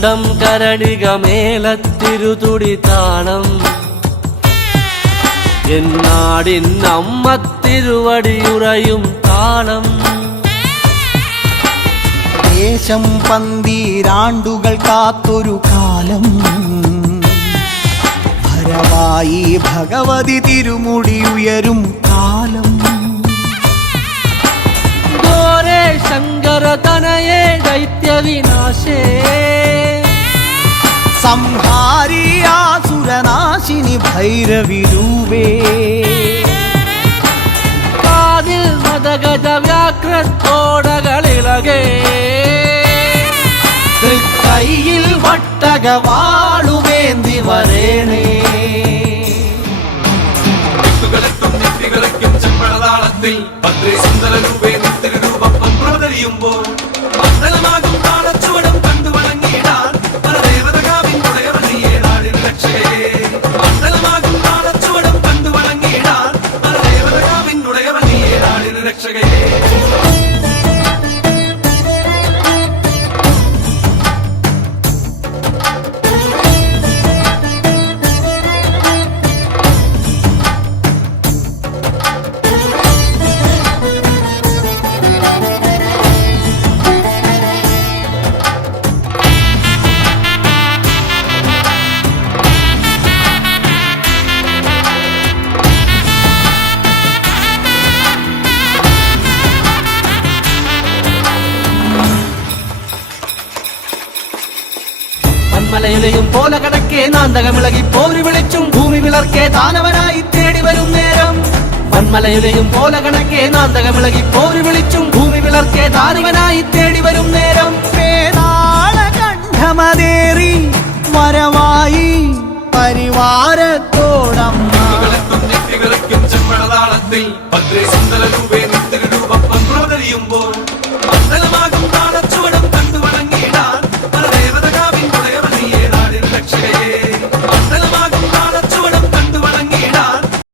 കണ്ടം കരടിക മേലത്തിരുതുടി താളം എന്നാടിൻ അമ്മ തിരുവടിയുറയും താളം ദേശം പന്തീരാണ്ടുകൾ കാത്തൊരു കാലം ഭരവായി ഭഗവതി തിരുമുടി ഉയരും കാലം ഗോരേ ശങ്കര തനയേ ദൈത്യവിനാശേ സംഹാരിയാസുരനാശിനി ഭൈരവി രൂപേ കാതിൽ മദഗജ വ്യാഘ്രത്തോടകളിളകേ തൃക്കൈയിൽ വട്ടകവാളുവേന്തി വരേണേ ചെമ്പഴതാളത്തിൽ ഭദ്രേ സുന്ദര രൂപേ നിത്യരൂപം പ്രവതരിയുമ്പോൾ മണ്ഡലമാകും താളച്ചുവടും കണ്ടു വണങ്ങിയിടാൻ പരദേവതകാവിൻ ഉടയവനിയെ നാടിന് രക്ഷകയെ മണ്ഡലമാകും താളച്ചുവടും കണ്ടു വണങ്ങിയിടാൻ പരദേവതകാവിൻ ഉടയവനിയെ നാടിന് രക്ഷകയെ മലയിലെയും പോലെ കടക്കേ നാന്തകമിളകി പോരി വിളിച്ചും ഭൂമി വിളർക്കേ ദാനവനായി തേടി വരും നേരം വന്മലയിലെയും പോലെ കടക്കേ നാന്തകമിളകി പോരി വിളിച്ചും ഭൂമി വിളർക്കേ ദാനവനായി തേടി വരും നേരം കണ്ഠമതേറി വരവായി പരിവാരത്തോടമ്മ ചെമ്പഴതാളത്തിൽ ഭദ്രേ സുന്ദര രൂപേ നിത്യരൂപം പ്രവതരിയുമ്പോൾ മണ്ഡലമാകും